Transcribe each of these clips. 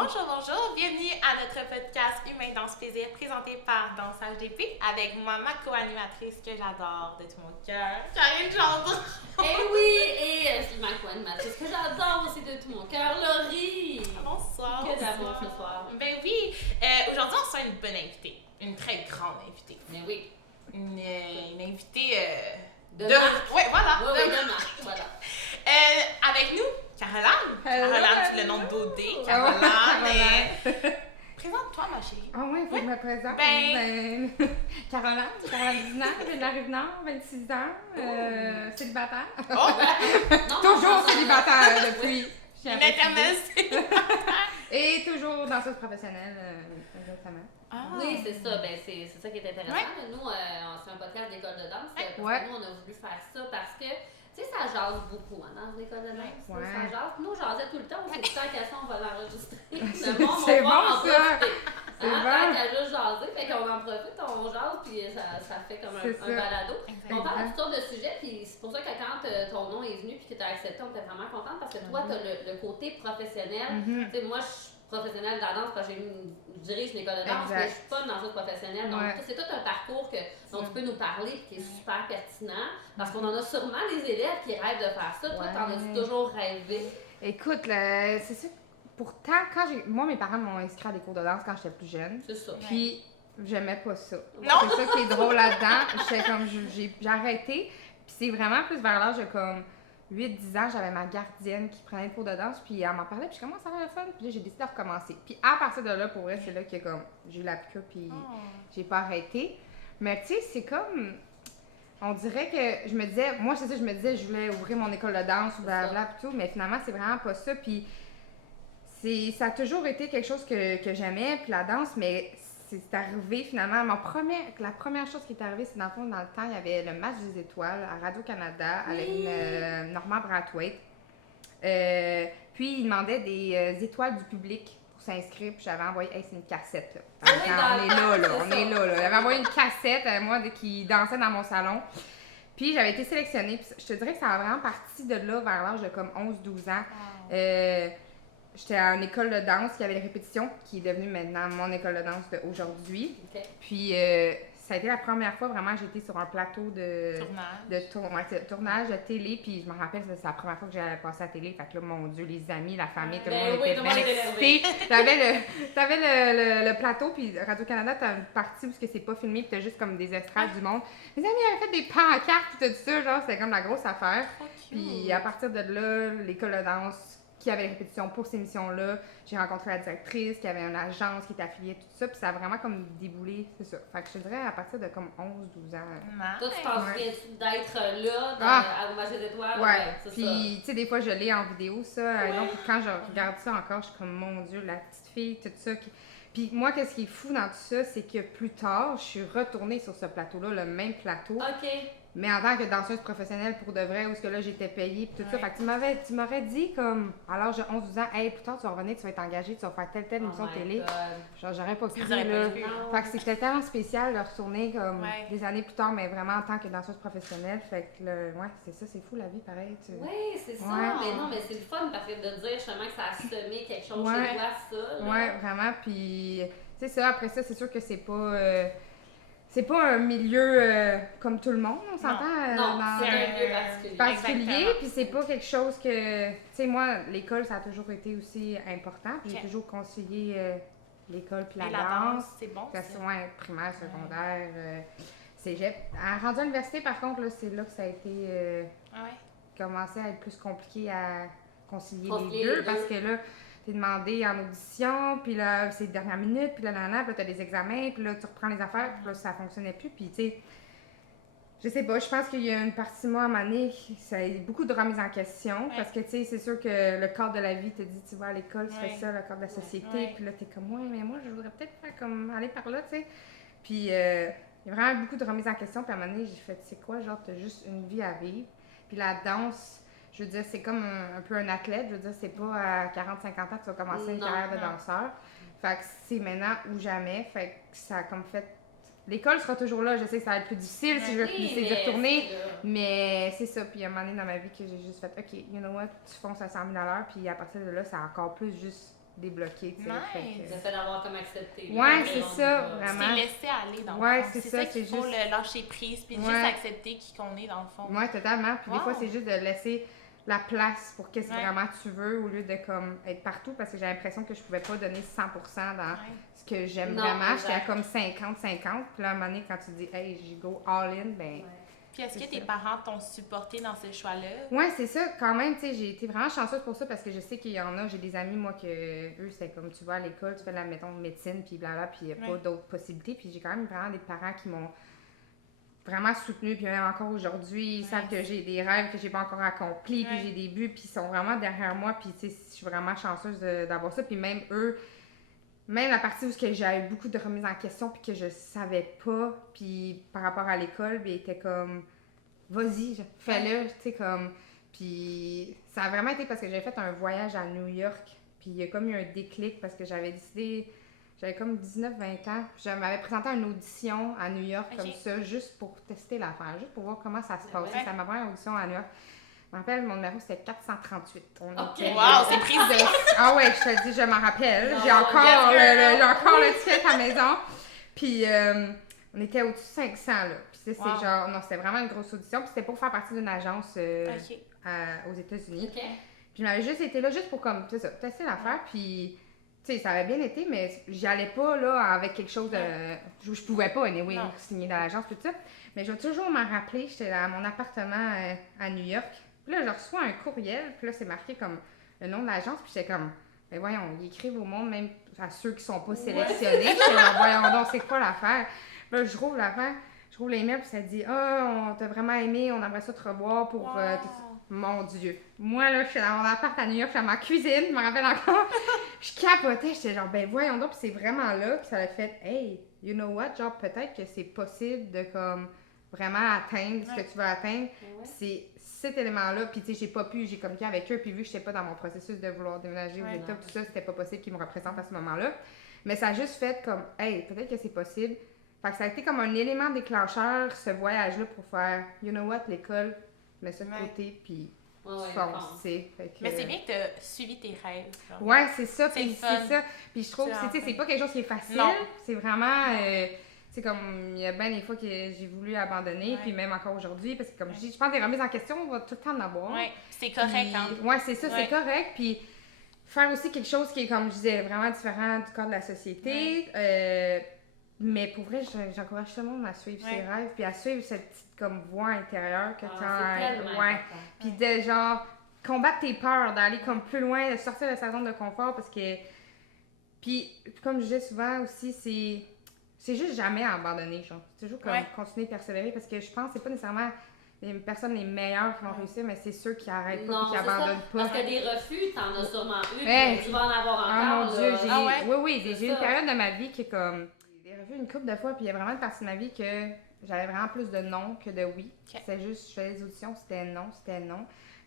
Bonjour, bonjour. Bienvenue à notre podcast Humain Danse Plaisir présenté par Dansage d'épée avec moi, ma co-animatrice que j'adore de tout mon cœur, Karine Gendron. Eh oui, et c'est ma co-animatrice que j'adore aussi de tout mon cœur, Laurie. Bonsoir. Que d'amour ce soir. Ben oui, aujourd'hui on sent une bonne invitée, une très grande invitée. Mais oui. Une invitée de marque. Ouais, voilà. Oui, de marque, voilà. Avec nous, Caroline. Hello, Caroline, c'est le hello. nom d'Odé. Oh, Caroline. Présente-toi, ma chérie. Ah ouais, il faut que je me présente. Ben- Caroline Dinac, de la Rive-Nord, 26 ans, célibataire. Oh, Non, Toujours non, célibataire depuis. une éternelle. Et toujours danseuse professionnelle, exactement. Oui, c'est ça. Ben, c'est ça qui est intéressant. Ouais. Nous, c'est un podcast d'école de danse. Ouais. Parce Ouais. que nous, on a voulu faire ça parce que, tu sais, ça jase beaucoup hein, dans une école de danse. Ouais. Ça jase. Nous, on jasait tout le temps. On s'est dit, tant qu'à ça, on va l'enregistrer. C'est Le monde, c'est on va bon, en ça. profiter. C'est Hein, bon. tant qu'à juste jaser, fait qu'on en profite, on jase, puis ça fait comme C'est un ça. balado. On parle de Exact. toutes sortes de sujets, puis c'est pour ça que quand ton nom est venu, puis que tu as accepté, on était vraiment contente parce que toi, tu as le côté professionnel. Mhm. Tu sais, moi, je suis professionnelle de la danse parce que je dirige une école de danse, Exact. mais je suis pas une danseuse professionnelle. Donc, Ouais. c'est tout un parcours dont tu peux nous parler et qui est super pertinent parce qu'on en a sûrement des élèves qui rêvent de faire ça. Toi, Ouais. t'en as toujours rêvé. Écoute, c'est ça. Pourtant, moi, mes parents m'ont inscrit à des cours de danse quand j'étais plus jeune. C'est ça. Puis, j'aimais pas ça. Non. C'est ça qui est drôle là-dedans. J'étais comme, j'ai arrêté. Puis c'est vraiment plus vers l'âge de comme 8-10 ans, j'avais ma gardienne qui prenait des cours de danse. Puis elle m'en parlait, puis je commençais à avoir le fun. Puis là, j'ai décidé de recommencer. Puis à partir de là, pour vrai, c'est là que comme, j'ai eu la piqûre, puis j'ai pas arrêté. Mais tu sais, c'est comme... On dirait que je me disais, moi c'est ça, je me disais, je voulais ouvrir mon école de danse, ou blablabla, puis tout, mais finalement, c'est vraiment pas ça. Puis ça a toujours été quelque chose que j'aimais, puis la danse, mais c'est arrivé finalement. La première chose qui est arrivée, c'est dans le fond, dans le temps, il y avait le match des étoiles à Radio-Canada avec Normand Brathwaite. Puis il demandait des étoiles du public pour s'inscrire, puis j'avais envoyé, hey, c'est une cassette là. On est là, on est là. J'avais envoyé une cassette, moi, qui dansait dans mon salon. Puis j'avais été sélectionnée, puis je te dirais que ça a vraiment parti de là vers l'âge de comme 11-12 ans. J'étais à une école de danse qui avait des répétitions, qui est devenue maintenant mon école de danse d'aujourd'hui. OK. Puis ça a été la première fois vraiment que j'étais sur un plateau de tournage de télé. Puis je me rappelle, c'est la première fois que j'allais passer à la télé. Fait que là, mon Dieu, les amis, la famille, tout le monde était bien excité. T'avais le plateau, puis Radio-Canada, t'as une partie où c'est pas filmé, puis t'as juste comme des extraits du monde. Les amis avaient fait des pancartes, puis tout ça, genre, c'était comme la grosse affaire. Puis à partir de là, l'école de danse qui avait les répétitions pour ces missions-là, j'ai rencontré la directrice, qui avait une agence qui était affiliée, tout ça, puis ça a vraiment comme déboulé, c'est ça. Fait que je te dirais à partir de comme 11-12 ans. Toi, tu t'en Ouais. souviens-tu d'être là, à Hommage des étoiles? Ouais, c'est ça. puis tu sais, des fois je l'ai en vidéo, ça, non, puis quand je regarde ça encore, je suis comme, mon Dieu, la petite fille, tout ça. Puis moi, qu'est-ce qui est fou dans tout ça, c'est que plus tard, je suis retournée sur ce plateau-là, le même plateau. OK. Mais en tant que danseuse professionnelle pour de vrai, où ce que là j'étais payée pis tout ça, fait que tu m'aurais dit comme à l'âge de 11-12 ans, hey, plus tard tu vas revenir, tu vas être engagée, tu vas faire telle émission de télé. Genre j'aurais pas cru Vous aurez là. pas cru. Fait que c'était tellement spécial de retourner comme Ouais. des années plus tard, mais vraiment en tant que danseuse professionnelle. Fait que ouais, c'est ça, c'est fou la vie pareil. Oui, c'est ça. Ouais. Mais non, mais c'est le fun parce que de dire justement que ça a semé quelque chose Ouais. chez toi, ça. Là. Ouais, vraiment. Puis tu sais ça, après ça, c'est sûr que c'est pas un milieu comme tout le monde, on s'entend. Non, dans- c'est un lieu particulier. particulier, Exactement. puis c'est pas quelque chose que... Tu sais, moi, l'école, ça a toujours été aussi important, puis Ok. j'ai toujours concilié l'école puis Et la la danse, danse, c'est bon. que ce ça. soit primaire, secondaire, cégep. Rendu à l'université, par contre, là, c'est là que ça a été... Ouais. commencé à être plus compliqué à concilier Concilier les deux, les deux. parce que là, t'es demandé en audition, puis là, c'est dernière minute, puis là, puis là, t'as des examens, puis là, tu reprends les affaires, puis là, ça fonctionnait plus, puis tu sais, je sais pas, je pense qu'il y a une partie de moi à un moment donné, ça a eu beaucoup de remise en question, Ouais. parce que tu sais, c'est sûr que le cadre de la vie te dit, tu vas à l'école, tu Ouais. fais ça, le cadre de la société, Ouais. puis là, t'es comme, ouais, mais moi, je voudrais peut-être faire comme, aller par là, tu sais, puis il y a vraiment beaucoup de remise en question, puis à un moment donné, j'ai fait, tu sais quoi, genre, t'as juste une vie à vivre, puis la danse, je veux dire, c'est comme un peu un athlète. Je veux dire, c'est pas à 40-50 ans que tu vas commencer une Non, carrière de non. danseur. Fait que c'est maintenant ou jamais. Fait que ça a comme fait... L'école sera toujours là. Je sais que ça va être plus difficile si je veux essayer d'y retourner. Mais c'est ça. Puis il y a un moment donné dans ma vie que j'ai juste fait, OK, you know what, tu fonces à 100 000 à l'heure. Puis à partir de là, ça a encore plus juste débloqué, tu sais. Nice. Le fait d'avoir comme accepté. Ouais, c'est ça, vraiment. C'est laisser aller dans Ouais, le fond. c'est C'est ça, ça qu'il c'est faut juste- le lâcher prise puis juste Ouais. accepter qui qu'on est dans le fond. Ouais, totalement. Puis des Wow. fois, c'est juste de laisser la place pour qu'est-ce que Ouais. vraiment tu veux au lieu de comme être partout parce que j'ai l'impression que je pouvais pas donner 100% dans Ouais. ce que j'aime Non, vraiment. exact. J'étais à comme 50-50. Puis là, à un moment donné, quand tu dis, hey, j'y go all in, ben. Ouais. Puis est-ce que C'est tes ça. parents t'ont supporté dans ce choix-là? Ouais, c'est ça. Quand même, tu sais, j'ai été vraiment chanceuse pour ça parce que je sais qu'il y en a. J'ai des amis, moi, que eux, c'est comme tu vas à l'école, tu fais la, mettons, médecine, puis blabla, puis il n'y a pas Ouais. d'autres possibilités. Puis j'ai quand même vraiment des parents qui m'ont vraiment soutenue, puis même encore aujourd'hui, ils savent que j'ai des rêves que j'ai pas encore accomplis, puis Ouais. j'ai des buts, puis ils sont vraiment derrière moi, puis tu sais, je suis vraiment chanceuse d'avoir ça, puis même eux, même la partie où j'avais beaucoup de remises en question, puis que je savais pas, puis par rapport à l'école, ben, ils étaient comme, vas-y, fais-le, tu sais, comme, puis ça a vraiment été parce que j'avais fait un voyage à New York, puis il y a comme eu un déclic parce que j'avais décidé. J'avais comme 19-20 ans. Je m'avais présenté à une audition à New York Ok. comme ça, juste pour tester l'affaire, juste pour voir comment ça se passait. Ouais. Ça m'a pris une audition à New York. Je me rappelle, mon numéro c'était 438. On Ok. était- Wow, c'est précis! Ah ouais, je te le dis, je m'en rappelle. Non, J'ai encore, yes, girl. j'ai encore le ticket à la maison. Puis on était au-dessus de 500 là. Puis c'est Wow. genre, non, c'était vraiment une grosse audition. Puis c'était pour faire partie d'une agence Ok. aux États-Unis. OK. Puis j'avais juste été là juste pour comme, c'est ça, tester l'affaire, puis tu sais, ça avait bien été, mais j'y allais pas là avec quelque chose de... Je pouvais pas, anyway, Non. signer dans l'agence, tout ça. Mais je vais toujours m'en rappeler, j'étais à mon appartement à New York. Puis là, je reçois un courriel, puis là, c'est marqué comme le nom de l'agence, puis j'étais comme, mais voyons, ils écrivent au monde, même à ceux qui sont pas sélectionnés. J'étais là, voyons donc, c'est quoi l'affaire? Puis là, je rouvre l'affaire, je rouvre l'email, puis ça dit, on t'a vraiment aimé, on aimerait ça te revoir pour... Wow. tout ça. Mon Dieu. Moi, là, je suis dans mon appart à New York, je suis dans ma cuisine, je me rappelle encore. Je capotais, j'étais genre, ben voyons donc, puis c'est vraiment là que ça a fait, hey, you know what, genre peut-être que c'est possible de comme vraiment atteindre ce Ouais. que tu veux atteindre. Ouais. C'est cet élément-là, puis tu sais, j'ai communiqué avec eux, puis vu que j'étais pas dans mon processus de vouloir déménager aux Ouais. États, tout ça, c'était pas possible qu'ils me représentent à ce moment-là. Mais ça a juste fait comme, hey, peut-être que c'est possible. Fait que ça a été comme un élément déclencheur, ce voyage-là, pour faire, you know what, l'école, mets ça de Ouais. côté, puis Ouais, ouais, fonce, tu sais. Fait que, Mais c'est bien que t'as suivi tes rêves. genre. Ouais, c'est ça, C'est puis le c'est fun. ça. Puis je trouve que C'est tu sais, c'est enfin. pas quelque chose qui est facile. Non. C'est vraiment. C'est comme. Il y a bien des fois que j'ai voulu abandonner, Ouais. puis même encore aujourd'hui, parce que comme je dis, je pense des remises en question, on va tout le temps en avoir. Ouais, c'est correct, Puis- hein. Ouais, c'est ça, Ouais. c'est correct. Puis faire aussi quelque chose qui est, comme je disais, vraiment différent du cadre de la société. Mais pour vrai, j'encourage tout le monde à suivre ses Ouais. rêves, puis à suivre cette petite comme voix intérieure que tu Ah, c'est tellement ouais. important. Puis de genre combattre tes peurs, d'aller comme plus loin, de sortir de sa zone de confort parce que. Puis comme je disais souvent aussi, c'est juste jamais abandonner, genre. C'est toujours comme Ouais. continuer de persévérer parce que je pense que c'est pas nécessairement les personnes les meilleures qui vont réussir, mais c'est ceux qui arrêtent pas Non, et qui c'est ça. abandonnent pas. Parce que des refus, t'en as sûrement eu, Ouais. puis tu vas en avoir Ah encore. mon dieu, là. j'ai Ah ouais? oui, oui, C'est j'ai eu une ça. période de ma vie qui est comme. J'ai revu une couple de fois, puis il y a vraiment une partie de ma vie que j'avais vraiment plus de non que de oui. Ok. C'était juste, je faisais des auditions, c'était non, c'était non.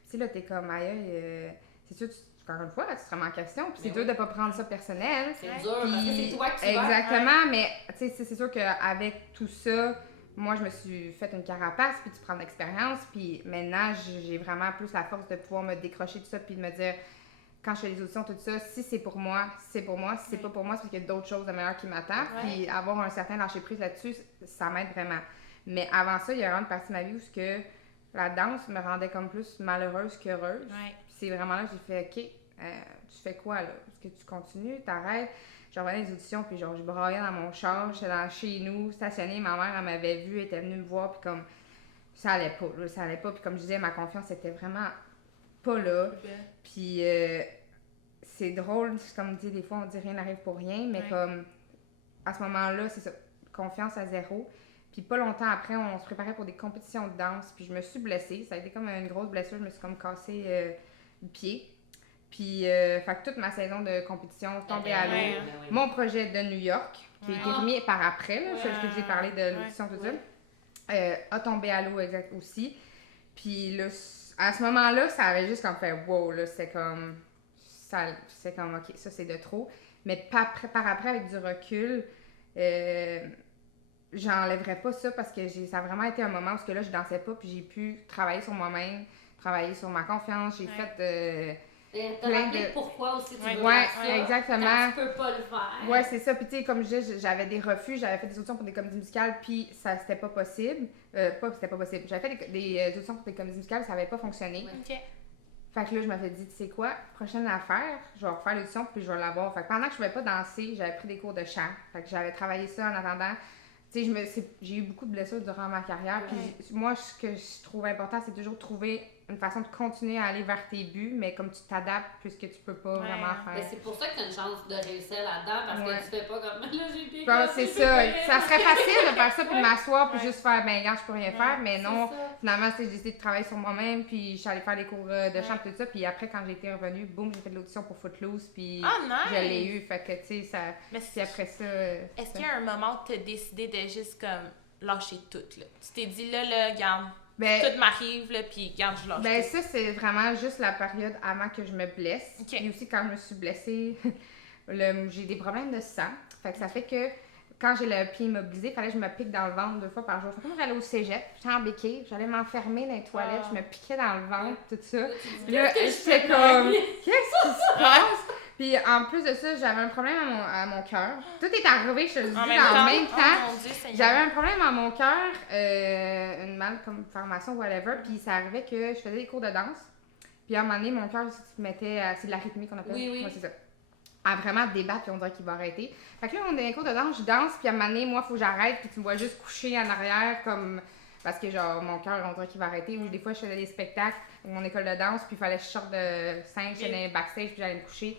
Puis là, t'es comme, aïe, c'est sûr, encore une fois, tu te remets en question, puis c'est Mais dur oui. de pas prendre ça personnel. C'est Ouais. dur, parce que Puis- c'est toi qui vas. Exactement, mais tu sais, c'est sûr qu'avec tout ça, moi, je me suis fait une carapace, puis tu prends de l'expérience, puis maintenant, j'ai vraiment plus la force de pouvoir me décrocher de ça, puis de me dire, quand je fais les auditions, tout ça, si c'est pour moi, c'est pour moi. Si c'est Oui. pas pour moi, c'est parce qu'il y a d'autres choses de meilleures qui m'attendent. Ouais. Puis avoir un certain lâcher-prise là-dessus, ça m'aide vraiment. Mais avant ça, il y a vraiment une partie de ma vie où ce que la danse me rendait comme plus malheureuse qu'heureuse. Ouais. Puis c'est vraiment là que j'ai fait, OK, tu fais quoi là? Est-ce que tu continues, t'arrêtes? Je revenais des auditions, puis genre, je braillais dans mon char, j'étais dans chez nous, stationnée, ma mère, elle m'avait vue, elle était venue me voir, puis comme, ça allait pas, là, ça allait pas. Puis comme je disais, ma confiance était vraiment pas là. Puis c'est drôle, c'est comme tu dis, des fois on dit rien n'arrive pour rien, mais Ouais. comme à ce moment-là, c'est ça, confiance à zéro. Puis pas longtemps après, on se préparait pour des compétitions de danse, puis je me suis blessée. Ça a été comme une grosse blessure, je me suis comme cassé le pied. Puis, fait que toute ma saison de compétition tombée à l'eau. Ouais. Mon projet de New York, qui a été Ouais. remis par après, là, Ouais. ce que j'ai parlé de l'audition, tout Ouais. ça, a tombé à l'eau exact aussi. Puis là, à ce moment-là, ça avait juste comme fait wow, là, c'est comme, ok, ça c'est de trop. Mais par après, avec du recul, j'enlèverais pas ça parce que ça a vraiment été un moment où là, je dansais pas, puis j'ai pu travailler sur moi-même, travailler sur ma confiance. J'ai Ouais. fait Et t'as plein rappelé de... pourquoi aussi tu veux Ouais, faire ça, exactement. quand tu peux pas le faire. Ouais, c'est ça. Puis tu sais, comme je disais, j'avais des refus, j'avais fait des auditions pour des comédies musicales, puis ça, c'était pas possible. C'était pas possible. J'avais fait des auditions pour des comédies musicales, ça avait pas fonctionné. Ok. Fait que là, je m'avais dit, tu sais quoi, prochaine affaire, je vais refaire l'audition, puis je vais l'avoir. Fait que pendant que je pouvais pas danser, j'avais pris des cours de chant. Fait que j'avais travaillé ça en attendant. Tu sais, j'ai eu beaucoup de blessures durant ma carrière. Puis moi, ce que je trouve important, c'est toujours trouver une façon de continuer à aller vers tes buts, mais comme tu t'adaptes puisque tu peux pas vraiment faire. Mais c'est pour ça que tu as une chance de réussir là-dedans, parce que tu fais pas comme là, j'ai bien bon, c'est ça. Ça serait facile de faire ça, puis de m'asseoir, puis juste faire, ben, regarde, je peux rien faire, mais non. Finalement, j'ai décidé de travailler sur moi-même, puis je suis allée faire les cours de chant, tout ça. Puis après, quand j'ai été revenue, boum, j'ai fait de l'audition pour Footloose, puis je l'ai eu. Fait que, tu sais, ça. Puis après ça. Est-ce qu'il y a un moment où tu as décidé de juste comme lâcher tout, là? Tu t'es dit, là, regarde. Tout m'arrive, là, puis regarde, je lâche. Ben, ça, c'est vraiment juste la période avant que je me blesse. Puis aussi, quand je me suis blessée, j'ai des problèmes de sang. Fait que ça fait que quand j'ai le pied immobilisé, il fallait que je me pique dans le ventre 2 fois par jour. Fait que moi, j'allais au cégep, j'étais en béquille, j'allais m'enfermer dans les toilettes, je me piquais dans le ventre, tout ça. Puis là, j'étais comme, qu'est-ce qui se passe? Puis en plus de ça, j'avais un problème à mon cœur. Tout est arrivé, je te le dis, dans le même temps. J'avais un problème à mon cœur, une malformation, whatever. Puis ça arrivait que je faisais des cours de danse. Puis à un moment donné, mon cœur se mettait, c'est de l'arythmie qu'on appelle. Oui. Ouais, c'est ça. À vraiment débattre, puis on dirait qu'il va arrêter. Fait que là, on est dans les cours de danse, je danse, puis à un moment donné, moi, il faut que j'arrête, puis tu me vois juste coucher en arrière, comme. Parce que, genre, mon cœur, on dirait qu'il va arrêter. Ou des fois, je faisais des spectacles avec mon école de danse, puis il fallait que je sorte de scène, j'allais backstage, puis j'allais me coucher.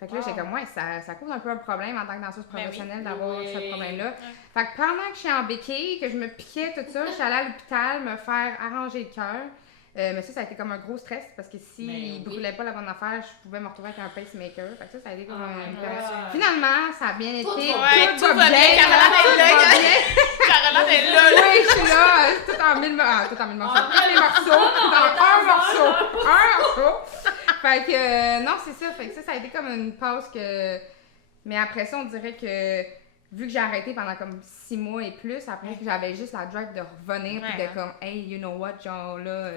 Fait que là, j'étais comme, ouais, ça cause un peu un problème en tant que danseuse professionnelle d'avoir ce problème-là. Fait que pendant que je suis en béquille, que je me piquais, tout ça, je suis allée à l'hôpital me faire arranger le cœur. Mais ça a été comme un gros stress parce que s'il brûlait pas la bonne affaire, je pouvais me retrouver avec un pacemaker. Fait que ça a été comme Finalement, ça a bien été. Tout va bien. Caroline est là. Oui, je suis là. Tout en mille morceaux. Dans les morceaux. Dans un morceau. Fait que, non, c'est ça. Fait que ça a été comme une pause que. Mais après ça, on dirait que. Vu que j'ai arrêté pendant comme 6 mois et plus, après que j'avais juste la drive de revenir puis de comme, hey, you know what, genre là.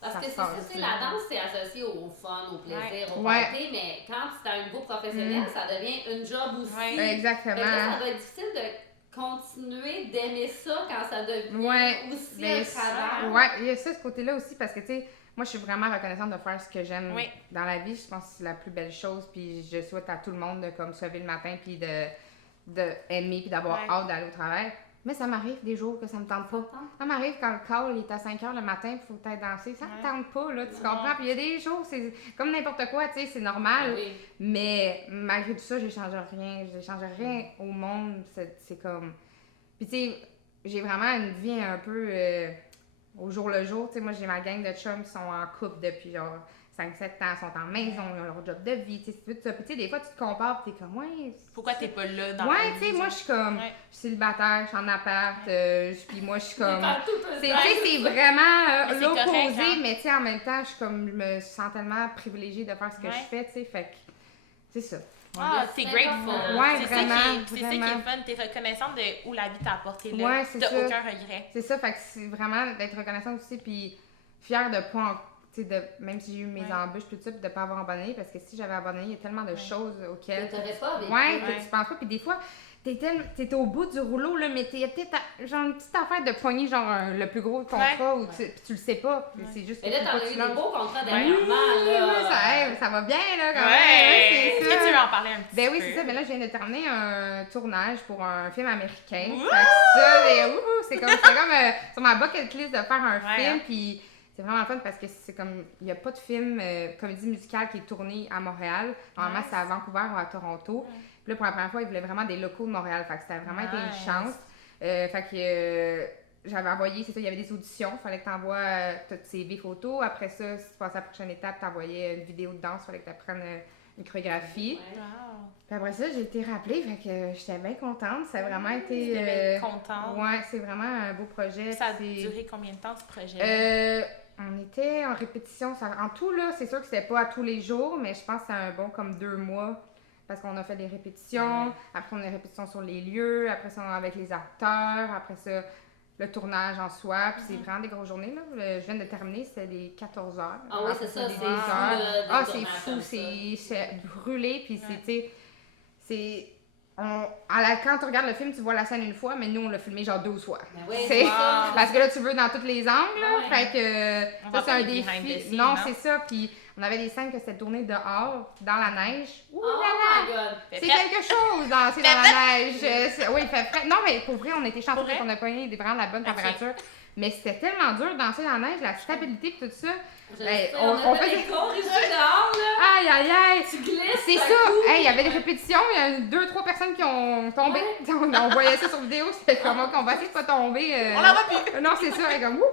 Parce que c'est ça, la danse, c'est associé au fun, au plaisir, au party, mais quand c'est à un niveau professionnel, ça devient une job aussi. Exactement. Fait que là, ça va être difficile de continuer d'aimer ça quand ça devient aussi un travail. Ouais, il y a ça, ce côté-là aussi, parce que, tu sais, moi, je suis vraiment reconnaissante de faire ce que j'aime dans la vie. Je pense que c'est la plus belle chose, puis je souhaite à tout le monde de comme se lever le matin, puis de aimer, puis d'avoir hâte d'aller au travail. Mais ça m'arrive des jours que ça me tente pas. Ça m'arrive quand le call est à 5h le matin, il faut peut-être danser. Ça me tente pas, là, tu comprends? Puis il y a des jours, c'est comme n'importe quoi, tu sais, c'est normal. Mais malgré tout ça, j'échange rien au monde. C'est comme. Puis tu sais, j'ai vraiment une vie un peu au jour le jour. Tu sais, moi, j'ai ma gang de chums qui sont en couple depuis genre 5-7 ans, sont en maison, ils ont leur job de vie, tu sais, tout ça. Puis tu sais, des fois, tu te compares, puis t'es comme, pourquoi t'es pas là dans la vie? Tu sais, moi, je suis comme, je suis célibataire, je suis en appart, puis moi, je suis comme. Tu sais, c'est vraiment l'opposé, mais tu sais, en même temps, je suis comme, je me sens tellement privilégiée de faire ce que je fais, tu sais, fait que, c'est ça. T'es grateful. Ouais, c'est vraiment. C'est ça qui est fun, t'es reconnaissante de où la vie t'a apporté là. Ouais, c'est ça. T'as aucun regret. C'est ça, fait que c'est vraiment d'être reconnaissante aussi, puis fière de pas même si j'ai eu mes embûches, tout ça, puis de pas avoir abandonné, parce que si j'avais abandonné, il y a tellement de choses auxquelles. Que t'aurais pas vécu. Que tu penses pas, puis des fois, t'es au bout du rouleau, là, mais t'es peut-être genre une petite affaire de poigner, genre le plus gros contrat, ou tu le sais pas, c'est juste que. Et là, t'en as eu des beaux contrats dernièrement, là. Ça va bien, là, quand même. Est-ce que tu veux en parler un petit peu? Ben oui, c'est ça. Ben là, je viens de terminer un tournage pour un film américain. C'est comme sur ma bucket list de faire un film, puis. C'est vraiment fun parce que c'est comme, il n'y a pas de film comédie musicale qui est tourné à Montréal. Normalement, c'est à Vancouver ou à Toronto. Puis là, pour la première fois, ils voulaient vraiment des locaux de Montréal. Fait que ça a vraiment été une chance. Fait que j'avais envoyé, c'est ça, il y avait des auditions. Il fallait que tu envoies tes CV photos. Après ça, si tu passais à la prochaine étape, tu envoyais une vidéo de danse. Il fallait que tu apprennes une chorégraphie. Puis après ça, j'ai été rappelée. Fait que j'étais bien contente. Ça a vraiment été. J'étais bien contente. Ouais, c'est vraiment un beau projet. Ça a duré combien de temps ce projet? On était en répétition. En tout, là, c'est sûr que c'était pas à tous les jours, mais je pense que c'est un bon comme 2 mois. Parce qu'on a fait des répétitions. Après, on a des répétitions sur les lieux. Après ça, avec les acteurs. Après ça, le tournage en soi, puis c'est vraiment des grosses journées, là. Je viens de terminer, c'était les 14 heures. Ah oui, c'est ça, des c'est 10 fou, heures. là, Ah, des c'est tournages fou, comme c'est brûlé, puis c'est, tu sais, c'est... quand tu regardes le film, tu vois la scène une fois, mais nous, on l'a filmé genre 12 fois. Oui, C'est... wow. Parce que là, tu veux dans tous les angles, là, Ouais. fait que On ça, voit c'est pas un les behind the défi. scenes, Non, non? c'est ça, puis on avait des scènes que c'était tourné dehors, dans la neige. Ouh Oh là là! my god! C'est quelque chose, danser dans la neige. Oui, il fait frais. Non, mais pour vrai, on était chanceux Pour vrai? qu'on a pogné vraiment la bonne température. Mais c'était tellement dur de danser dans la neige, la stabilité et tout ça. Je Hey, sais, on a fait faisait- des cours ici dehors, là! Aïe, aïe, aïe! Tu glisses! C'est ça! Hey, il y avait des répétitions, il y a 2-3 personnes qui ont tombé. Ouais. On voyait ça sur vidéo, c'était comme OK, on va essayer de pas tomber. On la voit plus! Non, c'est ça, elle est comme ouh!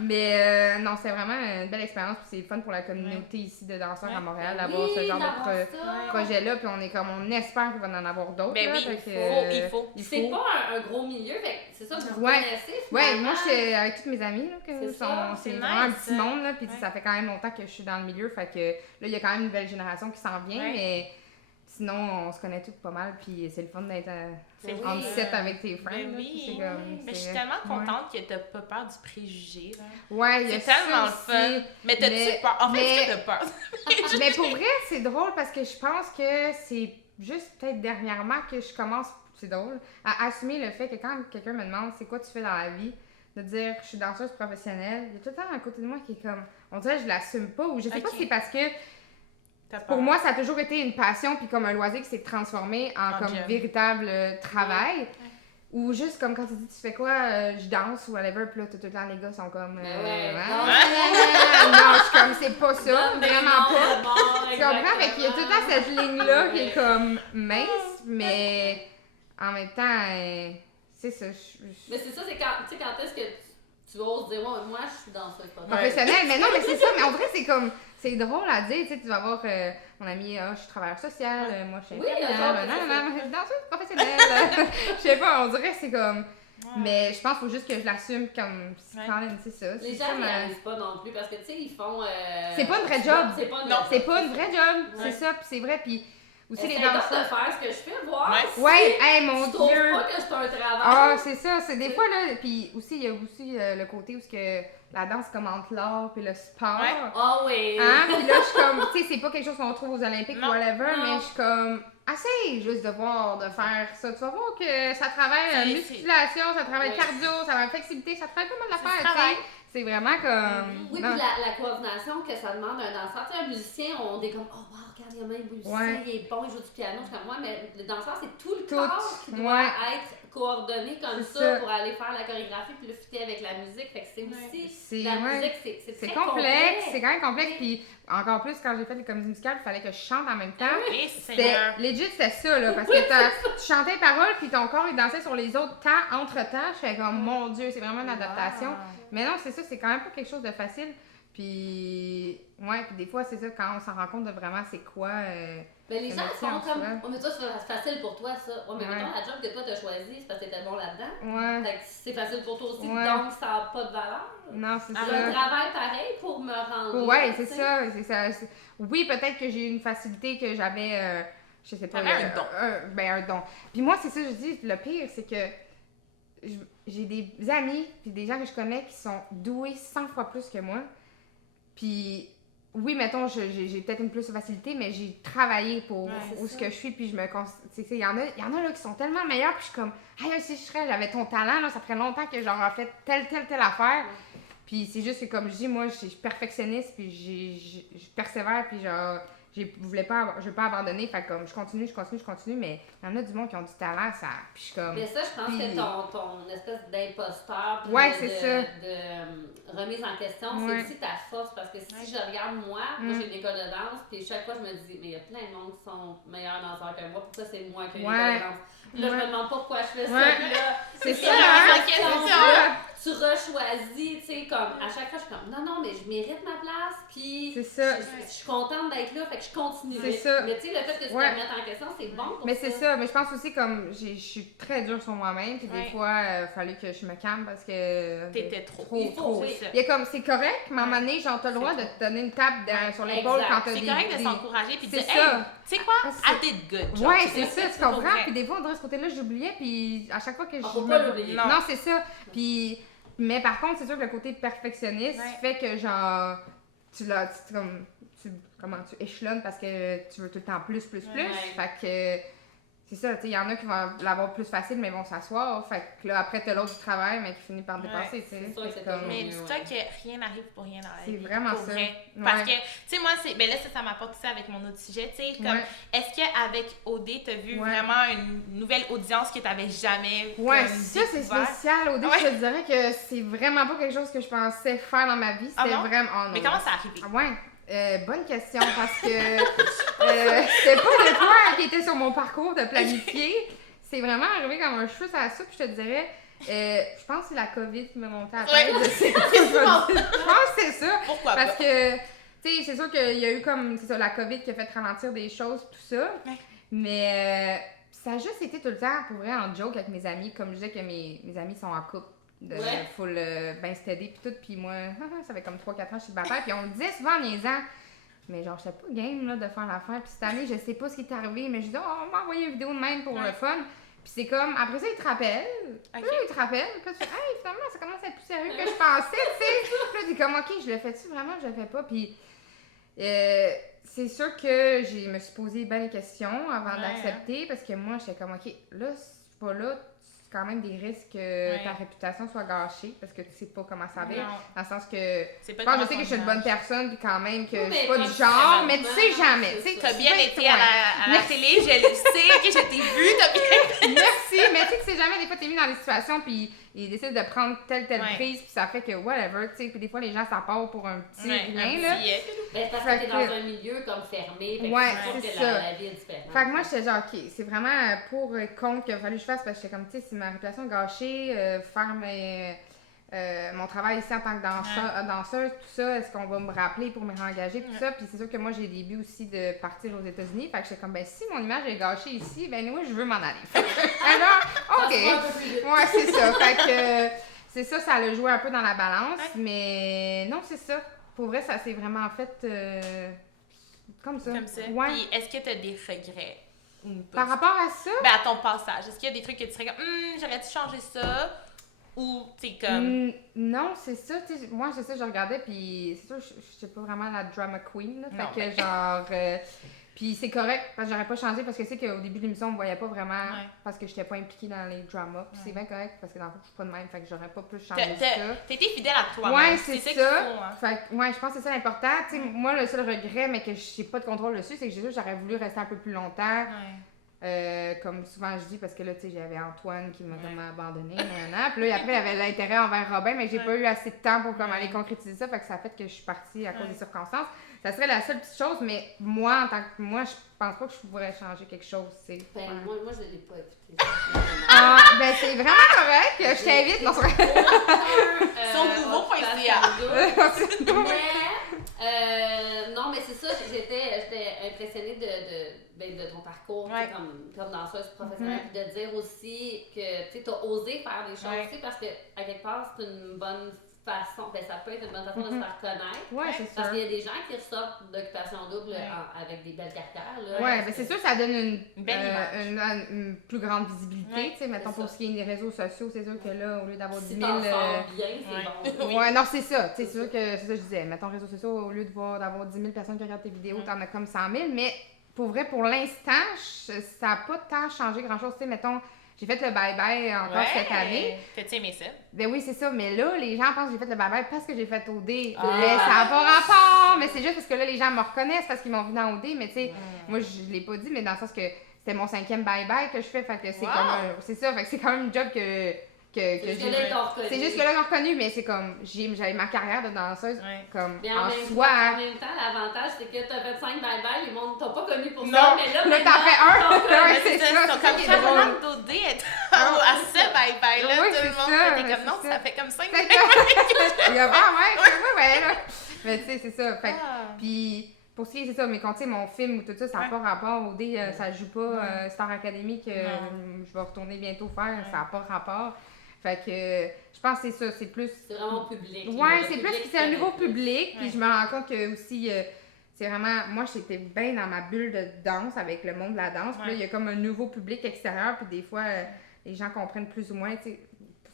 Mais non, c'est vraiment une belle expérience, puis c'est fun pour la communauté ici de danseurs à Montréal d'avoir ce genre de projet-là, puis on espère qu'il va en avoir d'autres. Ben là, oui, fait que, il faut. C'est pas un gros milieu, fait que c'est ça que vous Ouais. connaissez. Ouais, finalement. moi, je suis avec toutes mes amies, là, que C'est ça, c'est c'est vraiment un nice, petit ça. monde, là, puis Ouais. ça fait quand même longtemps que je suis dans le milieu, fait que là, il y a quand même une nouvelle génération qui s'en vient, Ouais. mais sinon, on se connaît toutes pas mal, puis c'est le fun d'être C'est en oui. set avec tes friends. Ben là, oui. puis c'est comme, Mais je suis c'est- tellement ouais. contente que t'as pas peur du préjugé. Là. Ouais, il y a C'est tellement le ça fun. aussi. Mais t'as-tu Mais- peur? En fait, mais- est-ce que t'as peur? Mais pour vrai, c'est drôle parce que je pense que c'est juste peut-être dernièrement que je commence, c'est drôle, à assumer le fait que quand quelqu'un me demande c'est quoi tu fais dans la vie, de dire je suis danseuse professionnelle, il y a tout le temps un côté de moi qui est comme, on dirait que je l'assume pas, ou je sais pas Ok. si c'est parce que T'as peur. pour moi ça a toujours été une passion puis comme un loisir qui s'est transformé en En comme job. véritable travail. Ou juste comme quand tu dis tu fais quoi, je danse ou whatever, puis là tout le temps les gars sont comme ouais. non, je suis comme c'est pas ça, Donne des vraiment noms pas. de morts, Tu comprends? Fait qu'il y a tout le temps cette ligne-là qui est Ouais. comme mince, mais en même temps, c'est ça. Mais c'est ça, c'est quand, tu sais, quand est-ce que tu oses dire, ouais, moi, je suis danseuse Professionnel, mais non, mais c'est ça, mais en vrai, c'est comme, c'est drôle à dire, tu sais, tu vas voir mon ami, je suis travailleur social, moi, je suis Oui, infirmière, eux autres, non, je suis danseuse professionnelle, je sais pas, on dirait que c'est comme, mais je pense qu'il faut juste que je l'assume comme, quand même, c'est ça. Les c'est gens ça, ne ma- réalisent pas non plus parce que, tu sais, ils font. C'est pas une vraie job. C'est pas une Non, C'est pas une vraie job, Ouais. c'est ça, puis c'est vrai, puis aussi les Essaye donc danseurs. de faire ce que je fais, voir. Ouais. si Ouais, hey, mon tu trouves Dieu! pas que c'est un travail. Ah, c'est ça, c'est des fois là, puis aussi il y a aussi le côté où ce que la danse comme entre l'art puis le sport. Ouais. Ah oui. Hein? Puis là je suis comme, tu sais, c'est pas quelque chose qu'on trouve aux Olympiques Non, ou whatever, non. mais je suis comme essaye juste de voir, de faire ça. Tu vas voir que ça travaille C'est- musculation, ça travaille Ouais. cardio, ça travaille flexibilité, ça travaille pas mal Ça se d'affaires, tu travaille. sais. C'est vraiment comme. Oui, puis non. la coordination que ça demande un danseur. Tu sais, un musicien, on est comme, oh, wow, regarde, il y a même un musicien, Ouais. il est bon, il joue du piano, je suis comme moi, mais le danseur, c'est tout le Tout, corps qui doit ouais. être coordonné comme C'est ça ça. pour aller faire la chorégraphie puis le fitter avec la musique. Fait que c'est aussi. C'est La ouais. musique, c'est C'est très complexe, c'est complet. quand même complexe, puis encore plus quand j'ai fait les comédies musicales, il fallait que je chante en même temps. Et C'était Seigneur. legit, c'était ça, là, parce que tu chantais les paroles, puis ton corps, il dansait sur les autres temps, entre-temps. Je fais comme, mon Dieu, c'est vraiment une adaptation. Wow. Mais non, c'est ça, c'est quand même pas quelque chose de facile. Puis, ouais, puis des fois, c'est ça, quand on s'en rend compte de vraiment c'est quoi. Mais les le gens métier font en comme, soi. oh, mais toi, c'est facile pour toi, ça. Ouais, mais Ouais. mettons, la job que toi, t'as choisie, c'est parce que t'étais bon là-dedans. Ouais, Fait que c'est facile pour toi aussi, Ouais. donc ça n'a pas de valeur. non, c'est J'ai un ça. travail pareil pour me rendre. Ouais, là, c'est tu sais. ça, c'est ça. Oui, peut-être que j'ai eu une facilité que j'avais, je sais pas. T'avais un don. Un don. Puis moi, c'est ça, je dis, le pire, c'est que j'ai des amis, puis des gens que je connais qui sont doués 100 fois plus que moi. Puis, oui, mettons, j'ai peut-être une plus de facilité, mais j'ai travaillé pour Ouais, c'est où ce ça. que je suis, puis je me il y en a là qui sont tellement meilleurs, puis je suis comme, hey, si j'avais ton talent, là, ça ferait longtemps que j'aurais fait telle affaire. Puis c'est juste que, comme je dis, moi, je suis perfectionniste, puis je persévère, puis genre, je veux pas abandonner, fait que comme, je continue, mais il y en a du monde qui ont du talent, ça, puis je suis comme... Mais ça, je pense Puis- que ton espèce d'imposteur, puis Ouais, de, c'est de- ça. de remise en question, Ouais. c'est aussi ta force. Parce que si je regarde moi j'ai une école de danse, puis chaque fois je me dis, mais il y a plein de monde qui sont meilleurs danseurs que moi, pourquoi c'est moi qui ai une Ouais. école de danse? Puis là, je me demande pas pourquoi je fais ça, Ouais. puis là, C'est c'est ça, la hein? question, C'est ça. tu rechoisis, tu sais, comme, à chaque fois, je suis comme, non, mais je mérite ma place, puis C'est ça. je suis contente d'être là, fait que je continue. C'est ça. Mais tu sais, le fait que tu Ouais. te remettes en question, c'est bon pour Mais c'est ça, mais je pense aussi comme je suis très dure sur moi-même, puis des Ouais. fois il fallait que je me calme parce que T'étais trop. Il faut, trop. oui. Il y a comme c'est correct, mais à un moment donné, genre t'as le droit de te donner une tape sur l'épaule Exact. quand t'as C'est des correct de des- s'encourager puis de C'est dire, ça. hey, tu sais quoi? Ah, c'est- I did good. genre. Ouais, c'est ça, tu pour comprends. vrai. Puis des fois, on dirait ce côté-là, j'oubliais, puis à chaque fois que je faut me- pas l'oublier. Non, c'est ça. Puis Mais par contre, c'est sûr que le côté perfectionniste fait que genre, tu échelonnes parce que tu veux tout le temps plus. Fait que c'est ça, tu sais, il y en a qui vont l'avoir plus facile, mais vont s'asseoir. Fait que là, après, t'as l'autre du travail, mais qui finit par dépasser, tu sais. Mais dis-toi que rien n'arrive pour rien dans la vie. C'est vraiment ça. Parce que, tu sais, moi, ben là, ça m'apporte ça avec mon autre sujet, tu sais, comme, est-ce qu'avec OD, t'as vu vraiment une nouvelle audience que t'avais jamais ça, c'est spécial. OD, je te dirais que c'est vraiment pas quelque chose que je pensais faire dans ma vie. C'était vraiment... Oh, non, mais comment ça arrivé? Bonne question, parce que c'était pas de quoi qui était sur mon parcours de planifier. C'est vraiment arrivé comme un cheveu sur la soupe, je te dirais. Je pense que c'est la COVID qui m'a monté à la tête. Je pense que c'est ça. Pourquoi parce que, tu sais, c'est sûr qu'il y a eu comme, c'est ça, la COVID qui a fait ralentir des choses, tout ça. Mais ça a juste été tout le temps, pour vrai, en joke avec mes amis. Comme je disais que mes amis sont en couple. De full ben steady pis tout, pis moi, ça fait comme 3-4 ans que je suis célibataire, pis on le disait souvent en niaisant, mais genre, j'étais pas game là, de faire l'affaire, pis cette année, je sais pas ce qui est arrivé, mais je dis, on m'a envoyé une vidéo de même pour le fun, pis c'est comme, après ça, ils te rappellent, puis tu fais, hey, finalement, ça commence à être plus sérieux que je pensais, tu sais, pis là, t'es comme, ok, je le fais-tu vraiment, je le fais pas, pis c'est sûr que je me suis posé bien des questions avant d'accepter, parce que moi, j'étais comme, ok, là, c'est pas là, quand même des risques que ta réputation soit gâchée parce que tu sais pas comment ça va. Dans le sens que je pense que je sais que je suis une bonne personne puis quand même que je suis pas du genre, mais tu sais jamais. Tu as bien été à la télé, je le sais, que je t'ai vu, t'as bien... Merci, mais tu sais jamais, des fois t'es mis dans des situations puis ils décident de prendre telle prise puis ça fait que whatever, tu sais, puis des fois les gens ça part pour un petit rien là. Ben, parce que t'es dans un milieu comme fermé, c'est ça. La vie est différente. Fait que moi j'étais genre ok, c'est vraiment pour et contre qu'il a fallu que je fasse parce que j'étais comme tu sais, si ma réputation est gâchée, faire mon travail ici en tant que danseuse, tout ça, est-ce qu'on va me rappeler pour me réengager, tout ça, puis c'est sûr que moi j'ai des buts aussi de partir aux États-Unis, fait que j'étais comme ben si mon image est gâchée ici, ben oui, je veux m'en aller. Fait que, alors, ok, ouais c'est ça, fait que c'est ça, ça l'a joué un peu dans la balance, mais non c'est ça, pour vrai ça s'est vraiment fait comme ça. Ouais. Puis est-ce que tu as des regrets? Par rapport à ça? Ben, à ton passage. Est-ce qu'il y a des trucs que tu serais comme, j'aurais dû changer ça? Ou, tu sais, comme. Non, c'est ça. Moi, c'est ça, je regardais, puis c'est sûr, je suis pas vraiment la drama queen. Là, fait que, genre. Puis c'est correct, parce que j'aurais pas changé, parce que c'est qu'au début de l'émission, on me voyait pas vraiment, parce que j'étais pas impliquée dans les dramas. Puis c'est bien correct, parce que dans le fond, je suis pas de même, fait que j'aurais pas plus changé ça. T'étais fidèle à toi. Ouais, c'est ça. Qu'il faut, hein. Fait que, je pense que c'est ça l'important. Tu sais, moi, le seul regret, mais que j'ai pas de contrôle dessus, c'est que j'aurais voulu rester un peu plus longtemps. Comme souvent je dis, parce que là, tu sais, j'avais Antoine qui m'a comme abandonné, puis là, après, il avait l'intérêt envers Robin, mais j'ai pas eu assez de temps pour comme aller concrétiser ça, fait que ça a fait que je suis partie à cause des circonstances. Ça serait la seule petite chose, mais moi, en tant que moi, je pense pas que je pourrais changer quelque chose, tu sais. Ben, moi, je l'ai pas écouté. Ben, c'est vraiment correct, je t'invite, non, c'est Son nouveau.ca. Non, mais c'est ça, j'étais impressionnée de ton parcours comme danseuse professionnelle, puis de dire aussi que tu as osé faire des choses, parce que à quelque part, c'est une bonne façon, ça peut être une bonne façon de se faire connaître. Ouais, c'est sûr. Parce qu'il y a des gens qui ressortent d'occupation double avec des belles carrières. Là. Ouais, ben c'est sûr, ça donne une plus grande visibilité. Tu sais, mettons, pour ce qui est des réseaux sociaux, c'est sûr que là, au lieu d'avoir 10 000. Bien, c'est bon. Ouais, non, c'est ça. C'est sûr que c'est ça que je disais. Mettons, réseaux sociaux, au lieu d'avoir 10 000 personnes qui regardent tes vidéos, t'en as comme 100 000. Mais pour vrai, pour l'instant, ça n'a pas tant changé grand-chose. Tu sais, mettons, j'ai fait le bye-bye encore cette année. T'as-tu aimé ça? Ben oui, c'est ça. Mais là, les gens pensent que j'ai fait le bye-bye parce que j'ai fait OD. Mais ça n'a pas rapport. Mais c'est juste parce que là, les gens me reconnaissent parce qu'ils m'ont vu dans OD. Mais tu sais, moi, je l'ai pas dit, mais dans le sens que c'était mon 5e bye-bye que je fais. Fait que c'est comme c'est ça. Fait que c'est quand même un job que c'est juste que là, ils m'ont reconnu, mais c'est comme, j'avais ma carrière de danseuse comme en soi. En même temps, l'avantage, c'est que t'as fait 5 bye-bye, les monde t'ont pas connu pour ça, non, mais là t'en fais un! Ouais, c'est ça. Ils sont comme ça, vraiment d'OD à ce bye-bye-là, tout le monde était comme, non, ça fait comme 5 Il y a ouais, là. Mais tu sais, c'est ça. Fait puis pour ce qui est, c'est ça, mais quand tu sais, mon film ou tout ça, ça n'a pas rapport. OD, ça joue pas Star Academy que je vais retourner bientôt faire, ça n'a pas rapport. Fait que je pense que c'est ça, c'est plus. C'est vraiment public. Ouais, c'est plus que c'est un nouveau public. Puis je me rends compte que aussi, c'est vraiment. Moi, j'étais bien dans ma bulle de danse avec le monde de la danse. Puis là, il y a comme un nouveau public extérieur. Puis des fois, les gens comprennent plus ou moins. Tu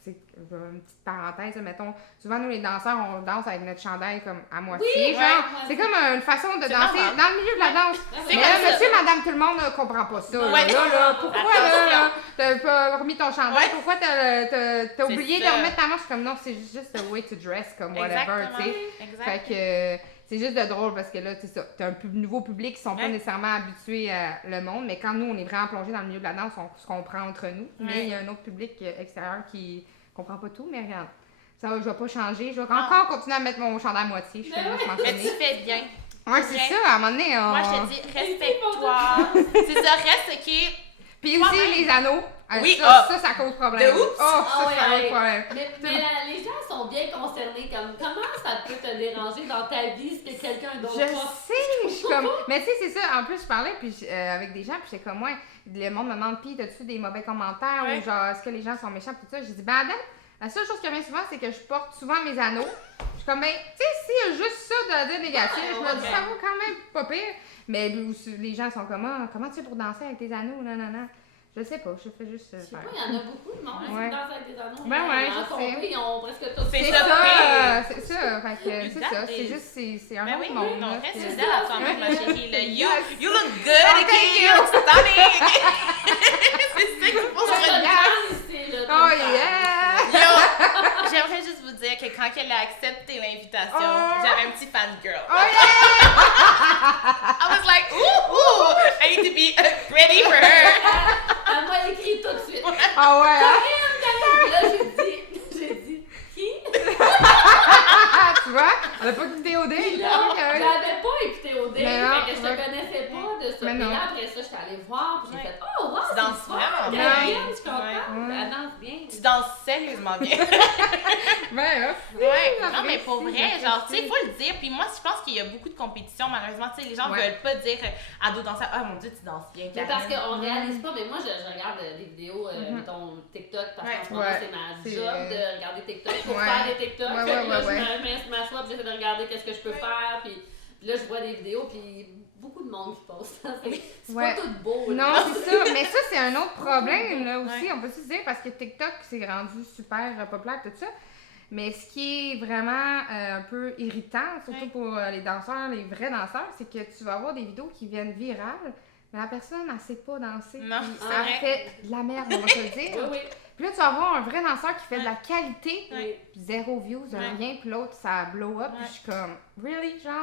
sais, c'est une petite parenthèse, mettons, souvent nous les danseurs, on danse avec notre chandail comme à moitié, Oui, genre, ouais, c'est comme une façon de C'est danser normal. dans le milieu de la danse. C'est Mais comme là, ça. monsieur, madame, tout le monde comprend pas ça. Ouais, Là, pourquoi attention. là, t'as pas remis ton chandail, Ouais. pourquoi t'as oublié de ça. remettre ta main? Je suis comme non, c'est juste a way to dress, comme whatever, tu sais. Exactement. Fait que c'est juste de drôle parce que là, c'est ça, t'as un nouveau public qui sont pas Ouais. nécessairement habitués à le monde, mais quand nous, on est vraiment plongés dans le milieu de la danse, on se comprend entre nous. Mais il y a un autre public extérieur qui comprend pas tout, mais regarde, ça va, je vais pas changer. Je vais encore continuer à mettre mon chandail à moitié, je fais juste Mais tu mentionner. fais bien. Ouais, c'est ça, à un moment donné, on... Moi, je te dis, respecte-toi. C'est ça, reste qui est. Puis aussi, les anneaux. Oui, ça cause problème. De oups! Oh, ça ouais, cause ouais. problème. Mais les gens sont bien concernés. Comment ça peut te déranger dans ta vie si t'es quelqu'un d'autre? Je sais, je suis comme. Mais tu sais, c'est ça. En plus, je parlais puis avec des gens, puis j'étais comme, ouais, le monde me demande, puis t'as-tu des mauvais commentaires Ouais. ou genre, est-ce que les gens sont méchants, puis tout ça. J'ai dit, ben, à date, la seule chose qui revient souvent, c'est que je porte souvent mes anneaux. Je suis comme, ben, tu sais, s'il y a juste ça de négatif, je me dis, ça va quand même pas pire. Mais les gens sont comme, ah, comment tu fais pour danser avec tes anneaux? Non, non, non. Je sais pas, je fais juste Je sais faire. pas, il y en a beaucoup de monde Ouais. qui dansent avec des anneaux. Ben ouais, en je sais. compris, ils ont presque tous C'est C'est ça, ça, c'est ça. Fait que c'est ça. Exact. C'est juste, c'est un Ben autre oui, monde. non, là, reste puis- fidèle à toi-même, ma chérie. Là. Yes. You look good, Oh, okay? thank You you. look stunning, okay? C'est ça qu'il faut se T'as redire. une fan ici, là, t'as Oh une fan. yeah! Yo, j'aimerais juste vous dire que quand elle a accepté l'invitation, Oh. j'avais un petit fangirl. Oh yeah! I was like, ooh, ooh, I need to be ready for her. Elle m'a écrit tout de suite. Ah ouais, hein? Karine! Là, j'ai dit, qui? Ah, tu vois? Elle a pas écouté OD. Non, j'avais pas écouté au dé, Mais non, fait que je te ouais. connaissais pas de ça. Mais Mais non. là, après ça, j'étais allée voir, puis j'ai Ouais. fait, oh, wow, Tu c'est danses fort, vraiment bien. Karine, je suis contente. Ouais. Elle danse bien. Tu danses sérieusement bien. Ben, Ouais, non, j'apprécie, mais pour vrai, j'apprécie. genre, tu sais, il faut le dire. Puis moi, je pense qu'il y a beaucoup de compétition, malheureusement. Tu sais, les gens Ouais. veulent pas dire à d'autres danseurs, ah mon dieu, tu danses bien. Mais parce Karine. qu'on réalise pas, mais moi je regarde des vidéos, mettons TikTok, parce qu'en ce moment Ouais. c'est ma C'est, job de regarder TikTok pour ouais. faire des TikTok. Ouais, Fait que là, ouais. je m'assois, puis j'essaie de regarder qu'est-ce que je peux faire, puis là je vois des vidéos, puis beaucoup de monde qui poste. C'est Ouais. pas tout beau. là. Non, c'est ça. Mais ça, c'est un autre problème, là, aussi. Ouais. On peut se dire, parce que TikTok, c'est rendu super populaire, tout ça. Mais ce qui est vraiment un peu irritant, surtout Ouais. pour les danseurs, les vrais danseurs, c'est que tu vas avoir des vidéos qui viennent virales, mais la personne, elle sait pas danser. Non, puis c'est elle vrai. fait de la merde, on va te le dire. Oui, oui. Puis là, tu vas avoir un vrai danseur qui fait de la qualité, Ouais. puis zéro views, Ouais. rien, puis l'autre, ça blow up, puis Ouais. je suis comme, really, genre?